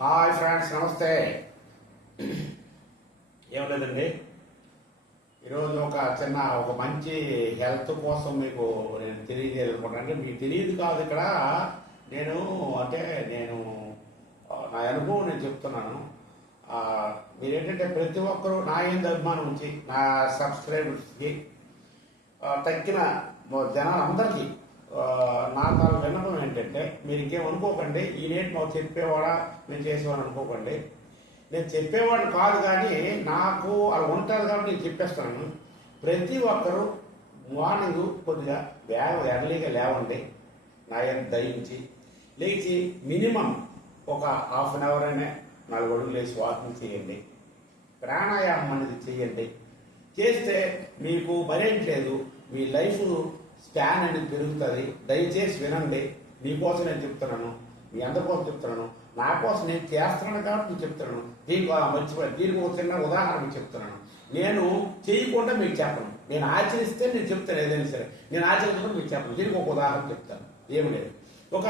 Hi friends, నమస్తే. ఏం లేదండి, ఈరోజు ఒక మంచి హెల్త్ కోసం మీకు నేను తెలియజేయాలనుకుంటున్నాను. అంటే మీకు తెలియదు కాదు, ఇక్కడ నేను నేను నా అనుభవం నేను చెప్తున్నాను. మీరేంటంటే ప్రతి ఒక్కరూ నా ఏంది అభిమానం ఉంచి నా సబ్స్క్రైబర్స్కి తగ్గిన జనాలందరికీ నా తాను విన్నపం ఏంటంటే, మీరు ఇంకేం అనుకోకండి, ఈ నేటి మాకు చెప్పేవాడా నేను చేసేవాడు అనుకోకండి. నేను చెప్పేవాడు కాదు, కానీ నాకు అలా ఉంటుంది కాబట్టి నేను చెప్పేస్తాను. ప్రతి ఒక్కరూ మార్నింగ్ కొద్దిగా ఎర్లీగా లేవండి, నా దయించి లేచి మినిమం ఒక హాఫ్ అన్ అవర్ అయినా 4 అడుగులు లేచి వాకింగ్ చేయండి, ప్రాణాయామం అనేది చేయండి. చేస్తే మీకు మరేంట్లేదు, మీ లైఫ్ స్పాన్ అనేది పెరుగుతుంది. దయచేసి వినండి, మీకోసం నేను చెప్తున్నాను, మీ అందరి కోసం చెప్తున్నాను, నా కోసం నేను చేస్తున్నాను కాబట్టి నేను చెప్తున్నాను. దీనికి ఒక చిన్న ఉదాహరణ మీకు చెప్తున్నాను. నేను చేయకుండా మీకు చెప్పను, నేను ఆచరిస్తే నేను చెప్తాను. ఏదైనా సరే నేను ఆచరించకుండా మీకు చెప్పను. దీనికి ఒక ఉదాహరణ చెప్తాను. ఏమి లేదు, ఒక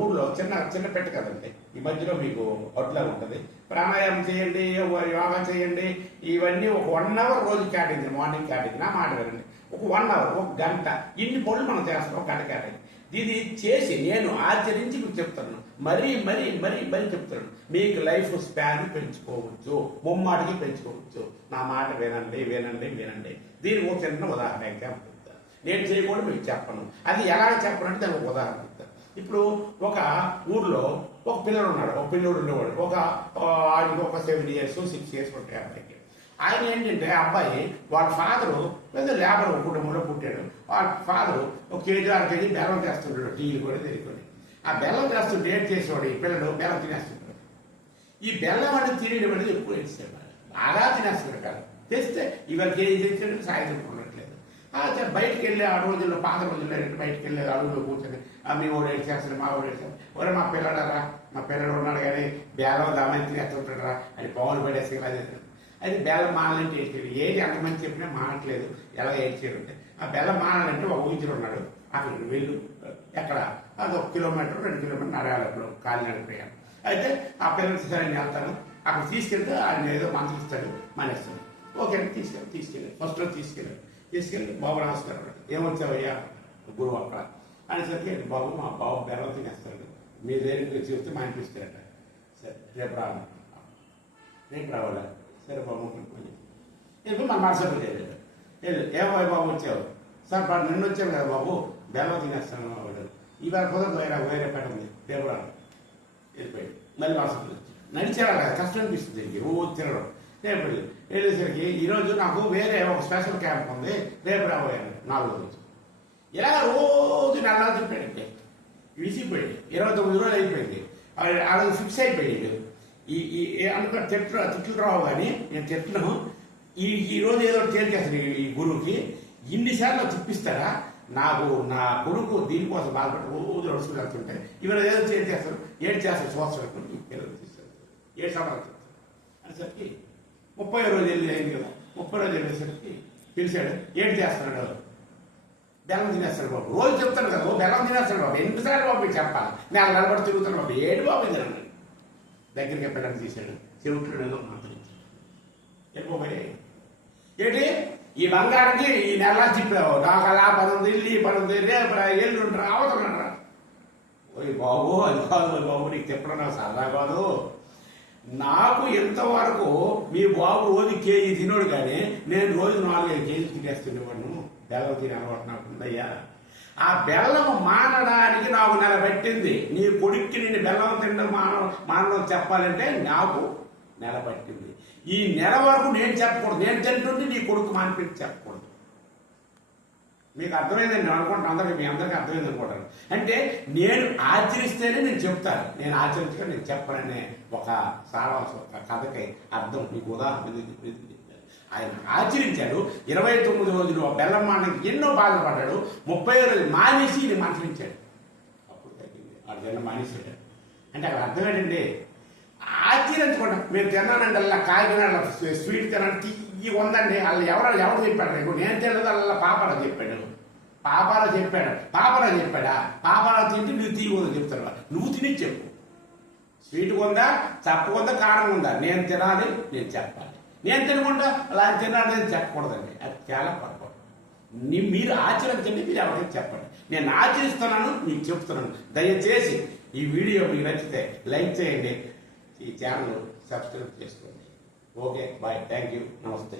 ఊళ్ళో చిన్న పెట్ట కదండి, ఈ మధ్యలో మీకు అట్లా ఉంటుంది. ప్రాణాయామం చేయండి, యోగా చేయండి, ఇవన్నీ ఒక 1 అవర్ రోజు కేటాయించండి. మార్నింగ్ కేటాయించి నా మాట వినండి, ఒక 1 అవర్, ఒక గంట, ఇన్ని పనులు మనం చేస్తాం. ఒక గంట కేటాయించి ఇది చేసి నేను ఆచరించి మీకు చెప్తాను. మరీ చెప్తాను. మీకు లైఫ్ స్పాన్ పెంచుకోవచ్చు, ముమ్మాటికి పెంచుకోవచ్చు. నా మాట వినండి. దీనికి ఒక చిన్న ఉదాహరణ ఎగ్జాంపుల్ చెప్తాను. నేను చేయకూడదు మీకు చెప్పను. అది ఎలాగ చెప్పనంటే దానికి ఒక ఉదాహరణ చెప్తాను. ఇప్పుడు ఒక ఊర్లో ఒక పిల్లడు ఉన్నాడు, ఉండేవాడు. ఆడికి ఒక 7 years 6 years ఉంటాయి అబ్బాయికి. ఆయన ఏంటంటే అబ్బాయి వాళ్ళ ఫాదరు పెద్ద లేబర్ కుటుంబంలో పుట్టాడు. వాళ్ళ ఫాదరు 1 kg 2 kg బెల్లం చేస్తుంటాడు, టీలు కూడా తెలియకుండా. ఆ బెల్లం చేస్తుంటే ఏం చేసేవాడు, ఈ పిల్లడు బెల్లం తినేస్తుంటాడు. ఈ బెల్లం అనేది తినేయడం అనేది ఎక్కువ వేస్తాడు, బాగా తినేస్తున్నాడు. కాదు తెస్తే ఇవాళ కేజీ తెచ్చాడు, సాయంత్రం ఉండట్లేదు. బయటకు వెళ్ళి ఆ రోజుల్లో, పాత రోజుల్లో బయటకు వెళ్ళి అడుగులో కూర్చొని మీ ఓడు ఏడు చేస్తాడు, మా ఓడు ఏడు చేస్తాడు, ఒరే మా పిల్లడారా, మా పిల్లడు ఉన్నాడు కానీ బెల్లం దామని తినేస్తుంటాడా అని పవన్ పడేసి ఇలా చేస్తాడు. అది బెల్లం మానాలంటే ఏడ్చాడు. ఏది అంతమంది చెప్పినా మానట్లేదు, ఎలా ఏడ్చాడు అంటే ఆ బెల్లం మానాలంటే ఒక ఊంచులు ఉన్నాడు, అక్కడికి వెళ్ళు. ఎక్కడ అది 1 కిలోమీటర్ 2 కిలోమీటర్ నడవాలి, కాలినడక ప్రయాణం. అయితే ఆ పిల్లలు సరే వెళ్తాను, అక్కడ తీసుకెళ్తే ఆయన ఏదో మంత్రం ఇస్తాడు, మానేస్తాడు. ఓకే అంటే తీసుకెళ్ళి ఫస్ట్లో తీసుకెళ్ళి బాబు నమస్కారం, ఏమొచ్చావయ్యా గురువు అక్కడ అనేసరికి, బాబు మా బాబు బెల్లం తినేస్తాడు, మీ దగ్గరికి చెప్తే మా అనిపిస్తాడట. సరే రేపు రావాలా? సరే బాబు ఇప్పుడు మన వాట్సాప్ చేయలేదు. ఏమో బాబు వచ్చావు సార్, నిన్న వచ్చాను కదా బాబు, బెల్లం తినేస్తాను వాడు. ఇవాళ కుదరదు, వేరే పని ఉంది, రేపు రాను. వెళ్ళిపోయాడు. మళ్ళీ వాట్సాప్ నడిచేరా కదా, కష్టం అనిపిస్తుంది రోజు తినడం. రేపు వెళ్ళేసరికి ఈరోజు నాకు వేరే ఒక స్పెషల్ క్యాంప్ ఉంది, రేపు రాబోయాను 4వ రోజు. ఇలా రోజు నెల చెప్పాడంటే విసిగిపోయాడు. 29 రోజులు అయిపోయింది, అలా ఫిక్స్ అయిపోయాడు. అనుకున్న తిట్లు రావు, కానీ నేను తిట్టను. ఈ రోజు ఏదో చేర్చేస్తాను ఈ గురువుకి. ఇన్నిసార్లు తిప్పిస్తారా, నాకు నా కొడుకు దీనికోసం బాధపడి రోజు నడుచుకుని వెళ్తుంటే ఇవాళ ఏదో చేర్చేస్తారు, సంవత్సరం పిల్లలు తీస్తారు, 7 సంవత్సరాలు చెప్తారు అనేసరికి 30వ రోజు అయింది కదా. 30వ రోజు వెళ్ళేసరికి పిలిచాడు, ఏడు చేస్తున్నాడు, బెల్లం తినేస్తాడు బాబు. రోజు చెప్తాను కదా, బెల్లం తినేస్తాడు బాబు, ఎన్నిసార్లు బాబు మీకు చెప్పాలి, నేను నిలబడి తిరుగుతాను బాబు, ఏడు బాబు తిన్నాను. దగ్గరికి ఎప్పటికీ తీశాడు, చెవుట్లో ఏదో మాత్రం వెళ్ళిపోయి, ఏంటి ఈ బంగారానికి ఈ నెల చెప్పావు, నాకు అలా పని ఉంది, ఇల్లు పని ఉంది, రేపు ఎల్లుంటారా అవతలరా. ఓయ్ బాబు, అది కాదు బాబు, నీకు తిప్పడం నాకు సరదా కాదు. నాకు ఎంతవరకు మీ బాబు రోజు కేజీ తినోడు, కానీ నేను రోజు 4-5 కేజీలు తినేస్తుండేవాడు. బెల్లం తినే అలవాటు నాకు ఉందయ్యా. ఆ బెల్లం మానడానికి నాకు నెల పట్టింది. నీ కొడుక్కి నేను బెల్లం తినడం మానడం చెప్పాలంటే నాకు నెల పట్టింది. ఈ నెల వరకు నేను చెప్పకూడదు, నేను తింటుంటే నీ కొడుకు మానిపెట్టి చెప్పకూడదు. మీకు అర్థమైందని నేను అనుకుంటాను, మీ అందరికీ అర్థమైంది అనుకుంటాను. అంటే నేను ఆచరిస్తేనే నేను చెప్తాను, నేను ఆచరించగా నేను చెప్పననే ఒక సారాంశం, ఒక కథకి అర్థం మీకు ఉదాహరణ ఆయన ఆచరించాడు. 29 రోజులు బెల్లం మానడానికి ఎన్నో బాధలు పడ్డాడు. 30వ రోజు మానేసి ఈయన మంత్రించాడు, అప్పుడు తగ్గింది. వాడు జనం మానేసాడు. అంటే అక్కడ అర్థం ఏంటంటే ఆచరించుకోండి. మీరు తిన్నానండి అలా కాకినాడ స్వీట్ తినండి, తీయ ఉందండి, వాళ్ళు ఎవరు చెప్పాడు, నేను తినదు అలా పాపాలో చెప్పాడా? పాపాలో తింటే నువ్వు తీయకూడదు చెప్తాను. నువ్వు తిని చెప్పు, స్వీట్గా ఉందా, చప్పగా ఉందా, కారం ఉందా, నేను తినాలి, నేను చెప్పాలి. నేను తినకుండా అలా తినాలి అని చెప్పకూడదండి. అది చాలా పొరపాటు. మీరు ఆచరించండి, మీరు ఎవరికి చెప్పండి. నేను ఆచరిస్తున్నాను, మీకు చెప్తున్నాను. దయచేసి ఈ వీడియో మీకు నచ్చితే లైక్ చేయండి, ఈ ఛానల్ సబ్స్క్రైబ్ చేసుకోండి. ఓకే, బాయ్, థ్యాంక్ యూ, నమస్తే.